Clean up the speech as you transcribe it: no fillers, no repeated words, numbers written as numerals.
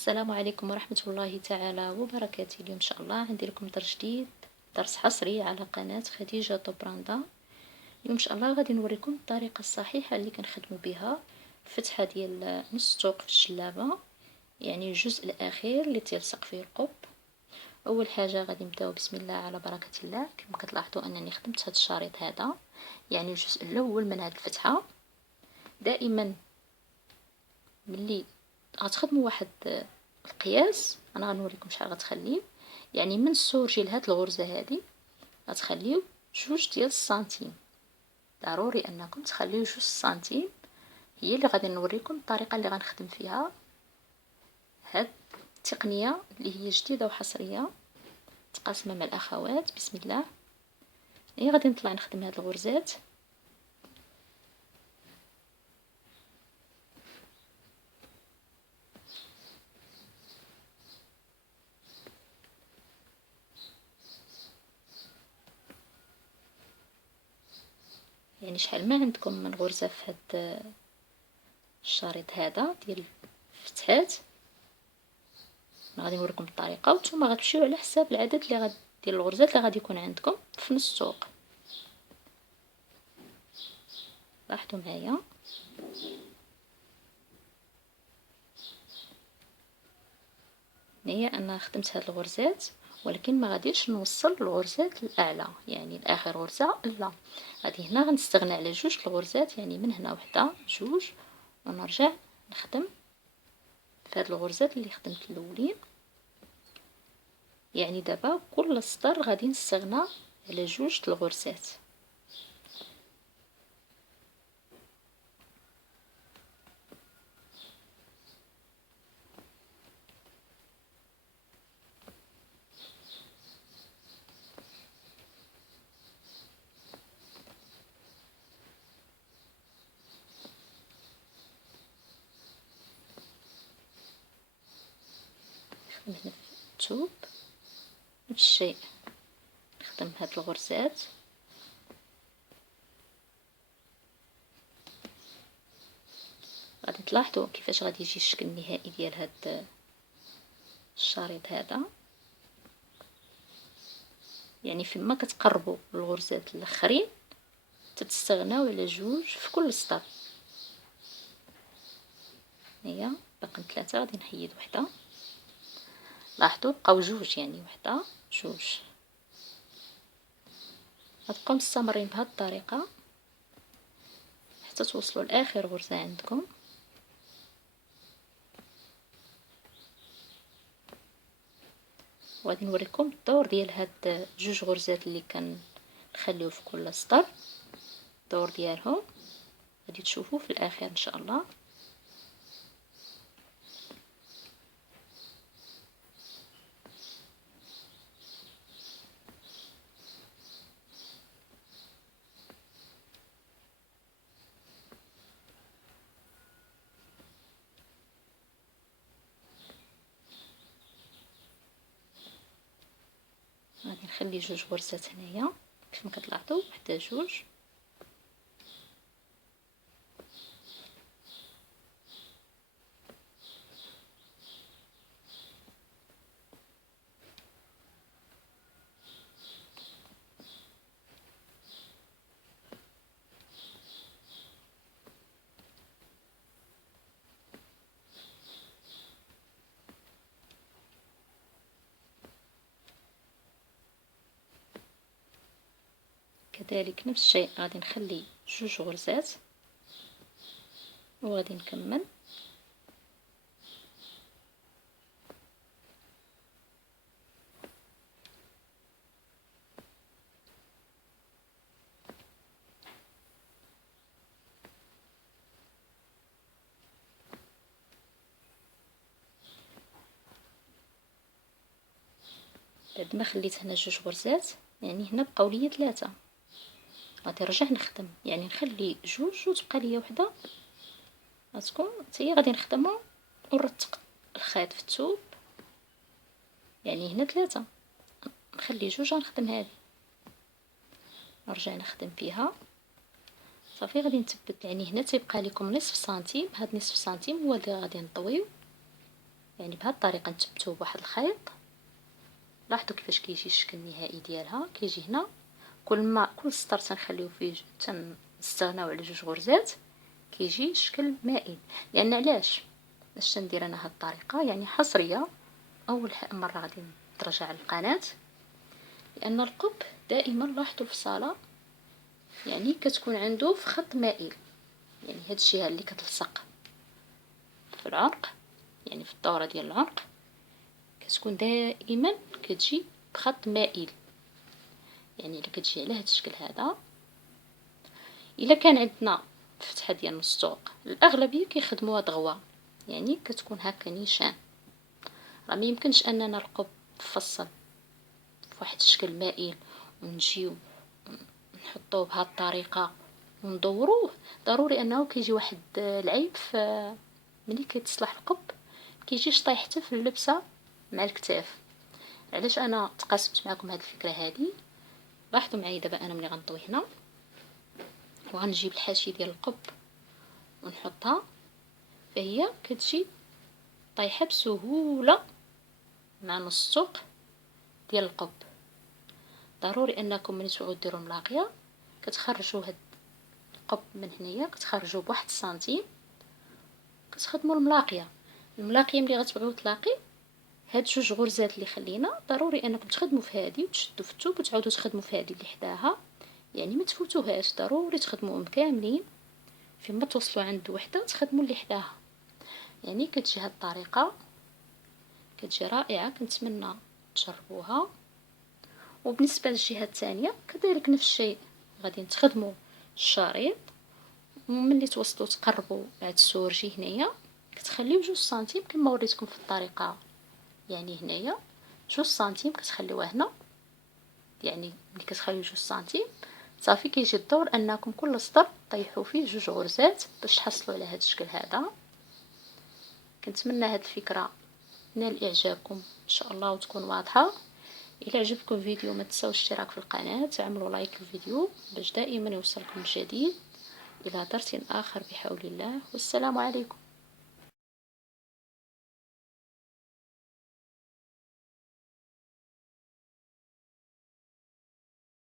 السلام عليكم ورحمة الله تعالى وبركاته. اليوم إن شاء الله عندي لكم درس جديد، درس حصري على قناة خديجة طبراندا. اليوم إن شاء الله غادي نوريكم الطريقة الصحيحة اللي كنخدموا بها الفتحة ديال نص الثوق في الجلابة، يعني الجزء الأخير اللي تلصق فيه القب. أول حاجة غادي نبداو بسم الله على بركة الله. كما كتلاحظوا أنني خدمت هذا الشريط هذا، يعني الجزء الأول من هذه الفتحة. دائما ملي غتخدموا واحد القياس، انا غنوريكم شحال غتخليو، يعني من السورجي لهاد الغرزه هادي غتخليو 2 السنتيم. ضروري انكم تخليو 2 السنتيم. هي اللي غادي نوريكم الطريقه اللي غنخدم فيها هاد التقنيه اللي هي جديده وحصريه تقاسمه مع الاخوات. بسم الله. يعني غادي نطلع نخدم هاد الغرزات. يعني شحال ما عندكم من غرزه في هاد الشريط هذا ديال الفتحات، غادي نوريكم الطريقه وانتم غتمشيو على حساب العدد اللي غادي ديال الغرزات اللي غادي يكون عندكم في نص الثوق. لاحظوا معايا هي انا خدمت هاد الغرزات، ولكن ما غاديش نوصل الغرزات الاعلى، يعني لاخر غرزه لا، غادي هنا غنستغنى على 2 الغرزات، يعني من هنا وحده 2 ونرجع نخدم في هاد الغرزات اللي خدمت الاولين. يعني دابا كل سطر غادي نستغنى على 2 الغرزات. نخدم هنا في الثوب نفس الشيء، نخدم هاد الغرزات. غادي تلاحظوا كيفاش غادي يجي الشكل النهائي ديال هاد الشريط هذا. يعني فيما كتقربوا للغرزات الاخرين تتستغناو على 2 في كل سطر. هي باقي 3، غادي نحيد وحده. لاحظوا بقاو 2، يعني وحده 2. غتبقاو مستمرين بهذه الطريقه حتى توصلوا لاخر غرزه عندكم. وغادي نوريكم الدور ديال هاد 2 غرزات اللي كنخليو في كل سطر، الدور ديالهم غادي تشوفوه في الاخر ان شاء الله. غادي نخلي 2 غرزات هنايا كما كتلاحظوا، وحده 2. كذلك نفس الشيء غادي نخلي 2 غرزات وغادي نكمل. بعد ما خليت هنا 2 غرزات، يعني هنا بقاو لي 3، غادي نرجع نخدم، يعني نخلي 2 وتبقى لي وحده غتكون حتى غادي نخدمها ونرتق الخيط في الثوب. يعني هنا 3، نخلي 2 غنخدم هذه، نرجع نخدم فيها صافي. غادي نثبت، يعني هنا تيبقى لكم نصف سنتيم، هاد نصف سنتيم هو اللي غادي نطويو. يعني بهذه الطريقة نثبتوه بواحد الخيط. لاحظوا كيفاش كيجي الشكل النهائي ديالها. كيجي هنا كل سطر تنخليو فيه تنستغناو على 2 غرزات كيجي شكل مائل. لان علاش تندير انا هاد الطريقه يعني حصريه اول مره غادي ترجع للقناه، لان القب دائما لاحظوا الفصاله يعني كتكون عنده في خط مائل. يعني هاد الجهه اللي كتلصق في العنق يعني في الدوره ديال العنق كتكون دائما كتجي بخط مائل. يعني الا كتجي على هاد الشكل هذا. الا كان عندنا فتحه ديال نص السوق الاغلبيه كيخدموها دغوا يعني كتكون هكا نيشان. راه ما يمكنش اننا القب تفصل فواحد الشكل مائل ونجيو نحطوه بهذه الطريقه وندوروه. ضروري انه كيجي واحد العيب ملي كيتصلح القب كيجيش طايح حتى في اللبسه مع الكتاف. علاش انا تقاسمت معكم هذه الفكره هذه. لاحظوا معايا دابا انا ملي غنطوي هنا وغنجيب الحاشيه ديال القب ونحطها فهي كتجي طايحه بسهوله مع نص السوق ديال القب. ضروري انكم ملي تبغيو ديروا ملاقيه كتخرجوا هاد القب من هنايا كتخرجوا بواحد السنتيم كتخدموا الملاقيه ملي غتبغيو تلاقي هاد 2 غرزات اللي خلينا ضروري انكم تخدموا في هذه وتشدوا في الثوب وتعاودوا تخدموا في هذه اللي حداها. يعني ما تفوتوهاش ضروري تخدموهم كاملين فيما توصلوا عند وحده تخدموا اللي حداها. يعني كتجي هاد الطريقه كتجي رائعه كنتمنى تجربوها. وبالنسبه للجهه الثانيه كذلك نفس الشيء غادي تخدموا الشريط وملي توصلوا تقربوا بعد السورجي هنايا كتخليو 2 سنتيم كما وريتكم في الطريقه. يعني هنايا 2 سنتيم كتخليوها هنا. يعني ملي كتخليو 2 سنتيم صافي كيجي الدور انكم كل سطر طيحوا فيه 2 غرزات باش تحصلوا على هذا الشكل هذا. كنتمنى هذه الفكره نال اعجابكم ان شاء الله وتكون واضحه. الى عجبكم الفيديو ما تنساوش الاشتراك في القناه وعملوا لايك للفيديو باش دائما يوصلكم الجديد. الى درس اخر بحول الله والسلام عليكم.